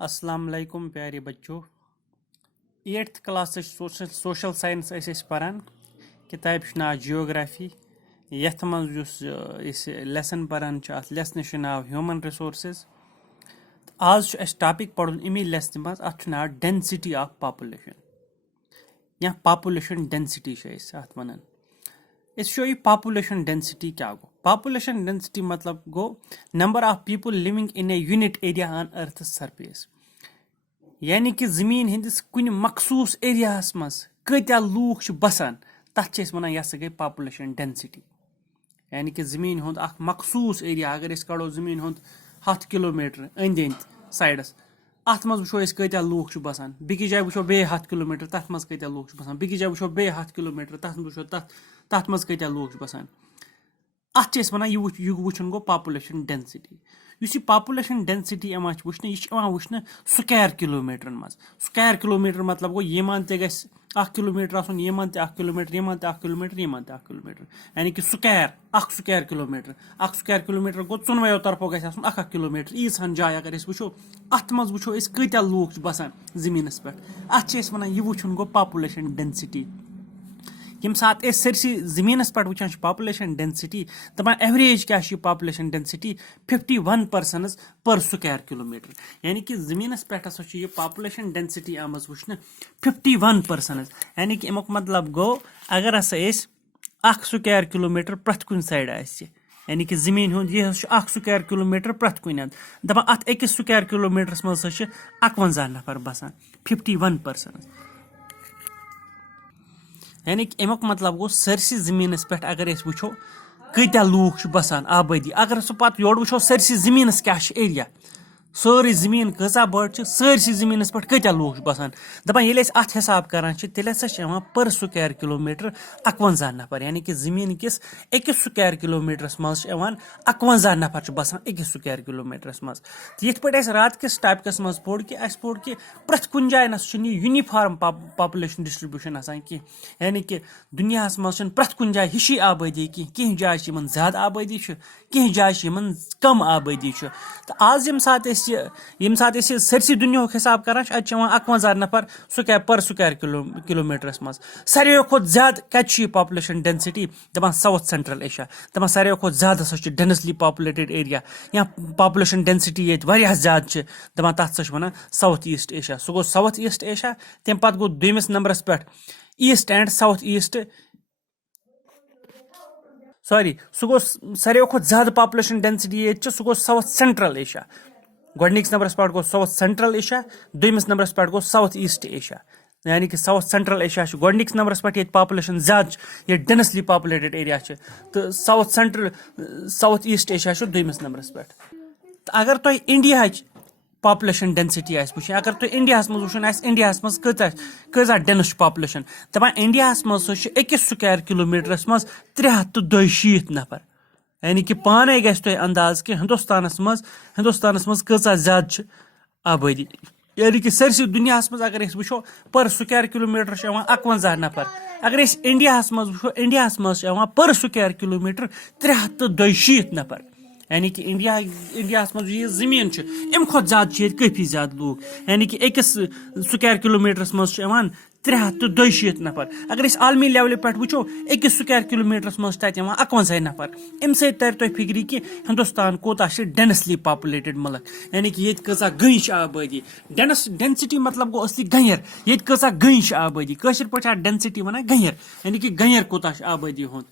अस्सलाम वालेकुम प्यारे बच्चों। 8th क्लास सोशल साइंस परान किताब नाव जियोग्राफी यथ मज लेसन परान लेसन नाव ह्यूमन रिसोर्सेज। आज टॉपिक पढ़ अमी लेसन मज अत नाव डेंसिटी ऑफ पॉपुलेशन या पॉपुलेशन डेंसिटी वन शो यह पॉपुलेशन डेंसिटी क्या गो। पॉपुलेशन डेंसिटी मतलब गो number of people living in a unit area on earth surface, यानी कि जमीन हंदिस कुन मखसूस एरिया मज कत्या लूख बसान तथ वन यह गई पॉपुलेशन डेंसिटी। यानी कि जमीन हुंद अख मखसूस एरिया अगर कड़ो जमीन हुंद 100 किलोमीटर अंद साइडस अत मज वो कत्या लूख बसान, बिकिस जाए वो बे 100 किलोमीटर तथ मज कत्या लूख बसान, बिकिस जाए वो बे 100 किलोमीटर तथ मज कत्या लूख बसान। अत वन यह वुचन गो पॉपुलेशन डेंसिटी। इस पॉपुलेशन डेंसिटी वुचन यह वुचन स्क्वायर किलोमीटर मज। स्क्वायर किलोमीटर मतलब गो यमन तस 1 किलोमीटर आसन, यमन 1 किलोमीटर, यमन 1 किलोमीटर, यमन 1 किलोमीटर, यानी कि square 1 square kilometre. 1 square kilometre गो चुनवो तरफो गि 1 किलोमीटर। ईसान जाय अगर वो अत मज वो कत्या लूख बसान जमीनस पे, अत वन यह वुचन गो पॉपुलेशन डेंसिटी। यम सात सरसी जमीनस पे वुचान पॉपुलेशन डेंसिटी दपान एवरेज क्या पॉपुलेशन डेंसिटी 51 पर्सनस पर स्क्वायर किलोमीटर। यानी कि जमीनस पे यह पॉपुलेशन डेंसिटी आमज वुचन 51 पर्सनस। यानी कि अमुक मतलब गो अगर हसा 1 स्क्वायर किलोमीटर प्रथ कुन साइड आसि, यानी कि जमीन हुंद यह 1 स्क्वायर किलोमीटर प्रथ कुन दपान अत 1 स्क्वायर किलोमीटर मज 51 नफर बसान 51 पर्सनस। यानी कि अमुक मतलब गो सरसी जमीनस पे अगर वो कत्या लूख बसान आबादी, अगर सह पे योर वो सरसी जमीनस क्या एरिया सारी जमीन कचा बड़ सरसी जमीनस पे कत्या लूख बसान दपान ये अत हिसाब करान तेल हसा पर स्क्वायर किलोमीटर 51 नफर। यानी कि जमीन किस 1 स्क्वायर किलोमीटर मज 51 नफर बसान 1 स्क्वायर किलोमीटर मज। ये पे रात किस टॉपिकस मज पोड़ कि प्रथ कुन जाए ना यूनिफॉर्म पॉपुलेशन डिस्ट्रीब्यूशन आसान की, यानी कि दुनिया मज प्रथ कुन जाए हिशी आबादी कह जाए ज्यादा आबादी कह जाए कम आबादी। तो आज यम सात सरसी दुनिया हिसाब करान अत 51 नफर स्क्वायर पर स्क्वायर किलोमीटर मज। सारे खुद ज्यादा कत पॉपुलेशन डेंसिटी दपान साउथ सेंट्रल एशिया, दपान सारे खुद ज्यादा सो डेंसली पॉपुलेटेड एरिया या पॉपुलेशन डेंसिटी ये ज्यादा दपान तथ वन साउथ ईस्ट एशिया। सह गो साउथ ईस्ट एशिया, तम पे गो दोयमिस नंबरस पे ईस्ट एंड साउथ ईस्ट सह गो सारे खुद ज्यादा पॉपुलेशन डेंसिटी ये सह गो साउथ सेंट्रल एशिया। गोडनिक्स नंबरस पे गो साउथ सेंट्रल एशिया, दोयमिस नंबरस पे गो साउथ ईस्ट एशिया। यानी कि साउथ सेंट्रल एशिया गोडनिक्स नंबरस पे पॉपुलेशन ज्यादा ये डेंसली पॉपुलेटेड एरिया तो साउथ ईस्ट एशिया दोयमिस नंबरस पे। अगर तुम इंडिया पॉपुलेशन डेंसिटी वो, अगर तुम इंडिया मज वो इंडिया मज कजा डेंस पॉपुलेशन दपान इंडिया मज 1 स्क्वायर किलोमीटर मज 362 नफर। यानी कि पाने गस तुम अंदाज कि हिंदुस्तानस मज कजा ज्यादा आबादी। यानी कि सरसी दुनिया मज अगर वो पर स्क्वायर किलोमीटर 51 नफर, अगर इंडिया मज वो इंडिया मज पर स्क्वायर किलोमीटर 362 नफर। यानी कि इंडिया मज यह जमीन अम खुद ज्यादा काफी ज्यादा लूख। यानी कि 1 स्क्वायर किलोमीटर मज 362 नफर। अगर आलमी लेवल पे वो 1 स्क्वायर किलोमीटर मज 51 नफर। अम सर तुम फिक्री कि हिंदुस्तान कोता डेंसली पॉपुलेटेड मुल्क। यानी कि ये कचा गई आबादी। डेंसिटी मतलब गो असली गंयर, ये कचा गई आबादी कशर पे डेंसिटी वन गंयर, यानी कि गंयर कोता आबादी हुंद।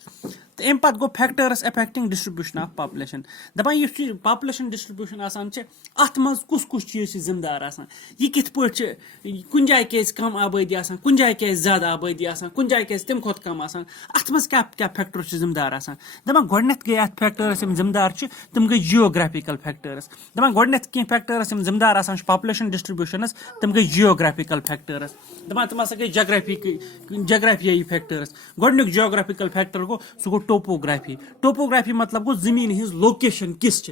तो अम पे गो factors affecting distribution of population दपान यह पॉपुलेशन डिस्ट्रीब्यूशन आसान अत मज कुस चीज जिम्मेदार आसान, यह कित पे कुन जाए क्या कम आबादी आसान, कुन जाए क्या ज्यादा आबादी आसान, कुन जाए क्या तम खुद कम आसान, अत मज क्या फैक्टर जिम्मेदार आसान दपान गोडनेथ गई अत फैक्टर्स जिम्मेदार तम गई जियोग्राफिकल फैक्टर्स। दपान गोडनेथ कह फैक्टर्स जिम्मेदार आसान पॉपुलेशन डिस्ट्रीब्यूशनस तम गई जियोग्राफिकल फैक्टर्स। दपान तम हसा गई जोग्राफियाई फैक्टर्स। गोडनुक जियोग्राफिकल फैक्टर गो सह गो टोपोग्राफी। टोपोग्राफी मतलब गो जमीन हिज लोकेशन किस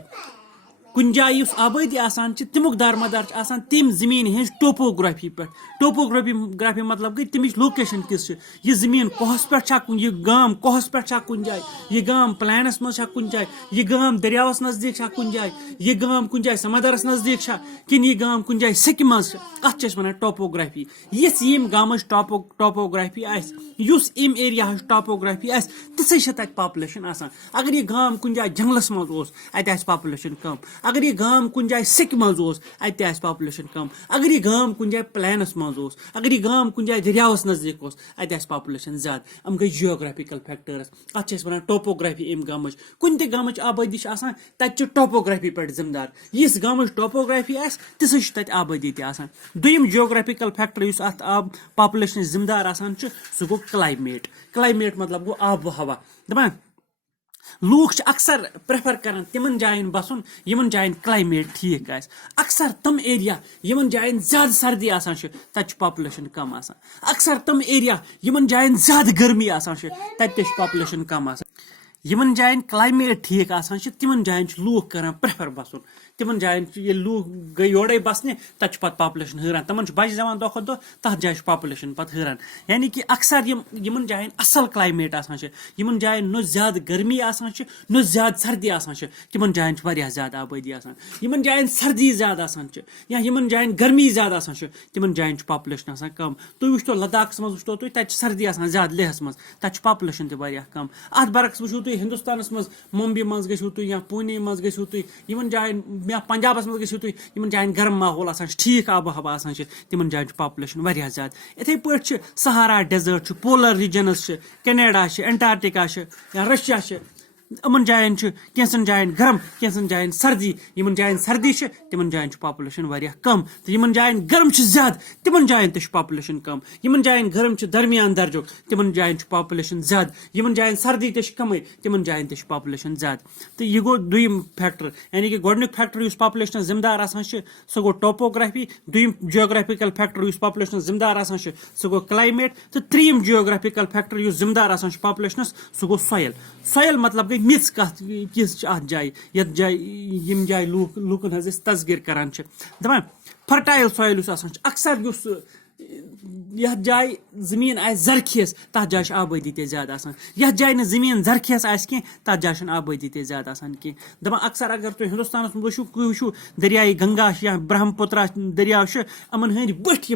कुन जाय आबादी आसान तमुक दारमदार तम जमीन हज टोपोग्राफी पे टोपोग्राफी मतलब गई तमिच लोकेशन किस यह जमीन कोहस पे यह गाम कोहस पे कुन जाय यह गाम प्लानस मज कुन जाय यह गाम दरियावस नजदीक कुन जाय यह गाम कुन जाय समंदरस नजदीक कि यह गाम कुन जाय सेक मज अत वन टोपोग्राफी यम गाम टोपोग्राफी आस इम एरिया टोपोग्राफी आस तिसे तत पॉपुलेशन आसान अगर यह गाम कुन जाय जंगलस मज अत पॉपुलेशन कम अगर यह गाम कुन जाय सिक मज अत पॉपुलेशन कम अगर यह गाम कुन जाय प्लानस मज अगर यह गाम कुन जाय दरियावस नजदीक अत पॉपुलेशन ज्यादा गई जियोग्राफिकल फैक्टर्स अत वन टोपोग्राफी अम गाम कुन गाम आबादी तत टोपोग्राफी पे जिम्मेदार यस गाम टोपोग्राफी आस तिसे तत आबादी दुयम जियोग्राफिकल फैक्टर अत पॉपुलेशन जिम्मेदार सह गो क्लाइमेट मतलब गो आब हवा दपान लूख अक्सर प्रेफर कर तिमन जायन बसन यमन जायन क्लाइमेट ठीक आस अक्सर तम एरिया यमन जायन ज्यादा सर्दी आसान तत पॉपुलेशन कम आसान अक्सर तम एरिया यमन जायन ज्यादा गर्मी आसान तत पॉपुलेशन कम आसान यमन जायन क्लाइमेट ठीक आसान तिमन जायन लूख कर प्रेफर बसन तिमन जायन ये लूख गई योड़े बसने तत पत पॉपुलेशन हरान तमन बच जवान दो दो तथ जाय पॉपुलेशन पत हरान यानी कि अक्सर यमन जायन असल क्लाइमेट आसान यमन जायन न ज्यादा गर्मी आसान न ज्यादा सर्दी आसान तिमन जायन वारिया ज्यादा आबादी आसान यमन जायन सर्दी ज्यादा आसान या यमन जायन गर्मी ज्यादा आसान तिमन जायन पॉपुलेशन आसान कम तुम वुचतो लद्दाखस मज वुचतो तुम तत सर्दी आसान ज्यादा लेहस मज तत पॉपुलेशन ते वारिया कम अत बरक्स वुचो तुम हिंदुस्तानस मज मुंबई मज गो तुम या पुणे मज गो तुम यमन जायन या पंजाबस मज गो तुम जायन गर्म माहौल आसान ठीक आब हवा आसान तिमन जायन पॉपुलेशन वारिया ज्यादा इथे पे Sahara desert polar regions Canada Antarctica या रशिया अमन जायन कैसन जायन गर्म कैसन जायन सर्दी यमन जायन सर्दी तिमन जायन पॉपुलेशन वारिया कम तो यमन जायन गर्म ज्यादा तिमन जायन ते पॉपुलेशन कम यमन जायन गर्म दरमियान दर्जो तिमन जायन पॉपुलेशन ज्यादा यमन जायन सर्दी ते कम तिमन जायन ते पॉपुलेशन ज्यादा तो यह गो दुयम फैक्टर यानी कि गोडनिक फैक्टर पॉपुलेशन जिम्मेदार आसान सह गो टोपोग्राफी दुयम जियोग्राफिकल फैक्टर पॉपुलेशन जिम्मेदार आसान सह गो क्लाइमेट तो त्रीम जियोग्राफिकल फैक्टर जिम्मेदार आसान पॉपुलेशन सह गो सॉइल मतलब मिस कत किस जाय यत जाय यम जाय लूकन हज तस्गिर करान दपान फर्टाइल सॉइल अक्सर यह जाय जमीन आ जरखेस तथ जाय आबादी ते ज्यादा आसान यह जाय न जमीन जरखेस आसि तथ जाय आबादी ते ज्यादा आसान कह दपान अक्सर अगर तुम हिंदुस्तान वुचो दरियाई गंगा या ब्रह्मपुत्रा दरियाव अमन हंद बठ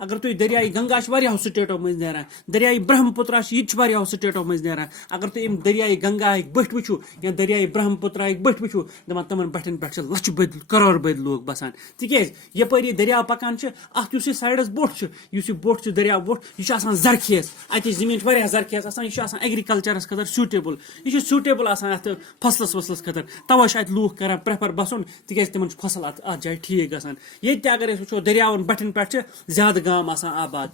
अगर तुम दरियाई गंगा वारियाहो स्टेटों मज नेरान दरियाई ब्रह्मपुत्रा वारियाहो स्टेटों मज नेरान अगर तुम दरियाई गंगा बठ वुचो या दरियाई ब्रह्मपुत्रा बठ वुचो दपान तमन बठन पे लच बद करोड़ बद लोग बसान तिकेज यपरि दरिया पकान अत साइडस बोट दरिया बोट यह जरखेस अत जमीन जरखेस यह एग्रीकल्चरस खतर सूटेबल यह सूटेबल अत फसलस वसलस खतर तवे अत लूख कर प्रेफर बसन तिकेज तिमन फसल अत जाए ठीक गसान ये अगर वो दरियावन बठन पे ज्यादा गाम आबाद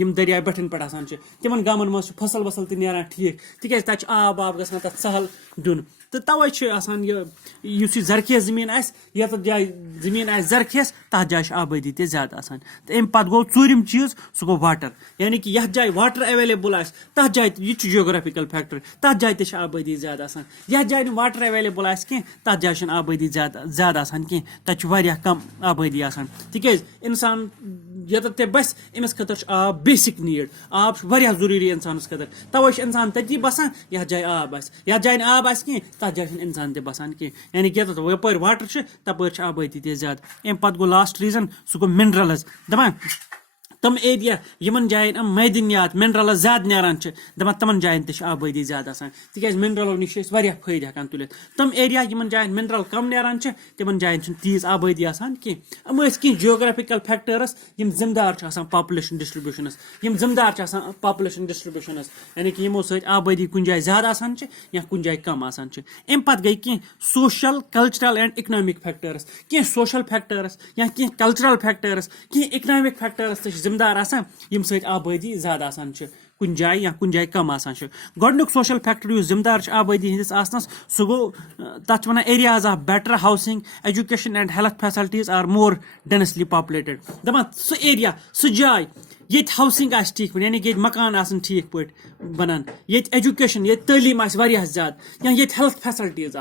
यम दरिया बठन पे तिमन गामन मज फसल वसल त नेरान ठीक तिकेज तत आब गसान तत सहल दिन तो तवे जरखेस जमीन यत जाए जमीन आ जरखेस तथ जाए आबादी ते ज्यादा आसान तो अम पे गो चूरिम चीज सह गो वाटर यानी कि यह जाए वाटर अवेलेबल तथ जाए यह जियोग्राफिकल फैक्टर तथ जाए ते आबादी ज्यादा आसान यह जाए वाटर अवेलेबल कह तथ जाए आबादी ज्यादा आसान कह तत कम आबादी आसान तिकेज इंसान यत ते बस अमिस खतर आब बेसिक नीड आब जरूरी इंसानस खतर तवे इंसान तती बसान यह जाए आब यह जाए आब कह तथ जाए इंसान ते बसान कह यानी कि यपर वाटर तपर आबादी ते ज्यादा अम पे गो लास्ट रीजन सह गो मिनरल्स दपान तम एरिया यमन जायन मैदनियात मिनरल ज्यादा नेरान दपान तमन जायन ते आबादी ज्यादा आसान तिकेज मिनरलों निश फायदे हेकान तुलित तम एरिया यमन जायन मिनरल कम नेरान तिमन जायन तीज आबादी आसान कह अम कह जियोग्राफिकल फैक्टर्स यम जिम्मेदार पॉपुलेशन डिस्ट्रीब्यूशनस यम जिम्मेदार पॉपुलेशन डिस्ट्रीब्यूशनस यानी कि यमो सत आबादी कुन जाय ज्यादा आसान या कुन जाय कम आसान अम पे गई कह social cultural and economic factors कह सोशल फैक्टर्स या कह कल्चरल फैक्टर्स कह इकनॉमिक फैक्टर्स जिम्मेदार आसान यम सत आबादी ज्यादा आसान कुन जाय या कुन जाय कम आसान गोडनुक सोशल फैक्टर जिम्मेदार आबादी हंदिस आसनस सह गो तथ वन areas of better housing education and health facilities are more densely populated दपान सह एरिया सह जाय ये हाउसिंग ठीक पे यानी कि मकान आसन ठीक पे बनान ये एजुकेशन ये तालीम ज्यादा या ये हेल्थ फैसिलिटीज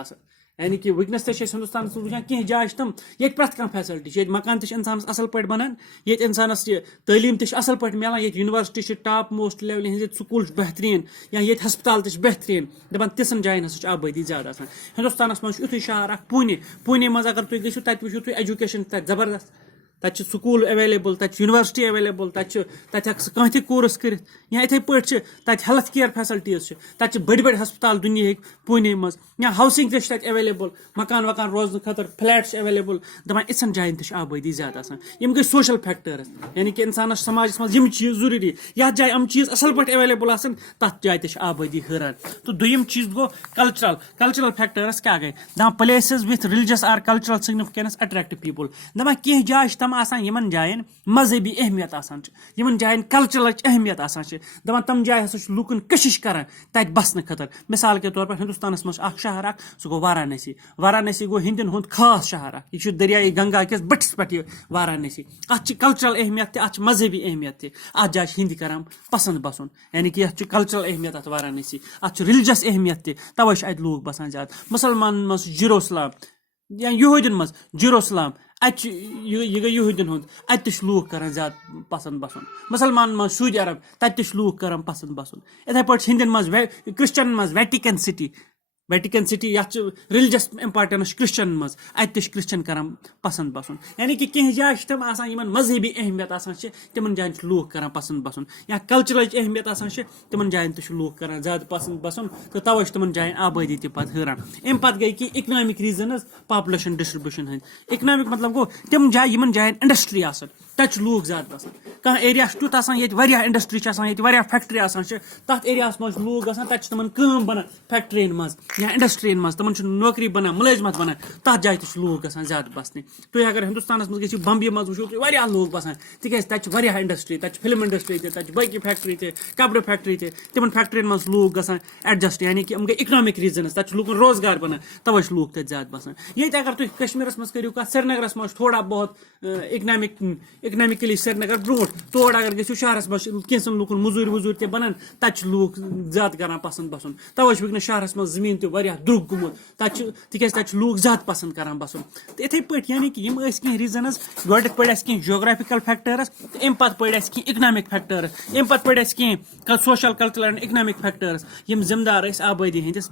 यानी कि वुनकस ते हिंदुस्तान वुचान कह जाय तम ये प्रत कह फैसिलिटी ये मकान इंसान असल पे बनान ये इंसानस तलीम असल पे मिलान ये यूनिवर्सिटी टॉप मोस्ट लेवल हज स्कूल बेहतरीन या ये हस्पताल बेहतरीन दपान तिसन जायन हसा आबादी ज्यादा हिंदुस्तान मज युथ शहर पुणे मज अगर तुम गो तत वो एजुकेशन जबरदस्त तत स्कूल एवेलेबल तत यूनिवर्सिटी एवेलेबल तत कह कोर्स कर या इथे पे तत हेल्थ केयर फैसिलिटीज तत बड़ बड़ हस्पताल दुनिया पुणे मज या हाउसिंग तत एवेलेबल मकान वकान रोजन खतर फ्लैट्स एवेलेबल दपान इसन जायन आबादी ज्यादा यम गई सोशल फैक्टर्स यानी कि इंसान समाज मज यम चीज जरूरी यथ जाए यम चीज असल पे एवेलेबल तथ जाए आबादी हरान तो दुयम चीज गो कल्चरल फैक्टर्स क्या गए दपान places with religious or cultural significance attract people दपान कह जाए यमन जायन मजहबी अहमियत यमन जायन कल्चरल अहमियत दपान तम जाय हसा लूकन कशिश कर तत बसन खतर मिसाल के तौर पर हिंदुस्तान मज शहर सह गो वाराणसी गो हिंदन हुंद खास शहर यह दरियाई गंगा किस बटिस पे वाराणसी अत कल्चरल अहमियत अत मजहबी अहमियत अत जाय हिंद करान पसंद बसन यानी कि यह कल्चरल अहमियत अत वाराणसी अत रिलीजियस अहमियत तवे अत लूक बसान ज्यादा मुसलमान मज जेरूसलम या यहूदन मज जेरूसलम यह गई यहूदन हुंद अत लूक कर ज्यादा पसंद बसन मुसलमान मज सऊदी अरब तत लूक कर पसंद बसन इथे पे हिंदन मज क्रिश्चन मज वेटिकन सिटी या रिलीजियस इंपॉर्टेंस क्रिश्चन मज अत क्रिश्चन कर पसंद बसन यानी कि कह जाए तम मजहबी अहमियत तिमन जायन लूक कर पसंद बसन या कल्चरल अहमियत तिमन जायन लूक कर ज्यादा पसंद बसन तो तवे तिमन जायन आबादी पे हरान अम पे गई कि इकनॉमिक रीजनस पॉपुलेशन डिस्ट्रीब्यूशन हंद इकनॉमिक मतलब गो तम जाए यमन जायन इंडस्ट्री तत लूक ज्यादा बसान कह एरिया तुत ये इंडस्ट्री ये फैक्ट्री तथ एरिया मज लूक ग तत बनान फैक्ट्रियन मज या इंडस्ट्रियन मज तमन नौकरी बनान मुलाजमत बनान तथ जाए लूक ग ज्यादा बसने तुम अगर हिंदुस्तान मज गो बम्बे मज वो तुम लूक बसान तिक तत इंडस्ट्री तत फिल्म इंडस्ट्री तत बाकी फैक्ट्री कपड़ फैक्ट्री तिमन फैक्ट्रियन मज लूक ग एडजस्ट यानी कि गई इकनॉमिक रीजनस तत लूकन रोजगार बनान तवे लूक तत ज्यादा बसान ये अगर तुम कश्मीरस मज करो श्रीनगरस मज थोड़ा बहुत इकनॉमिकली श्रीनगर ब्रोट तोड़ अगर गो शहरस मज कैंसन लूकन मजूर ते बनान तत लूक ज्यादा कर पसंद बसन तवे वुनकस शहरस मज जमीन द्रुग गुमुत तत लूक ज्यादा पसंद कर बसन तो इथे पे यानी कि कह रीजनस गोड पे कह जियोग्राफिकल फैक्टर्स अम पे पे कह इकनॉमिक फैक्टर्स अम पे पे कह social cultural and economic factors यम जिम्मेदार आबादी हंदिस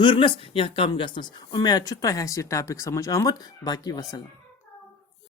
हरनस या कम गसनस उम्मीद तुह टॉपिक समझ आमुत बाकी वसलम।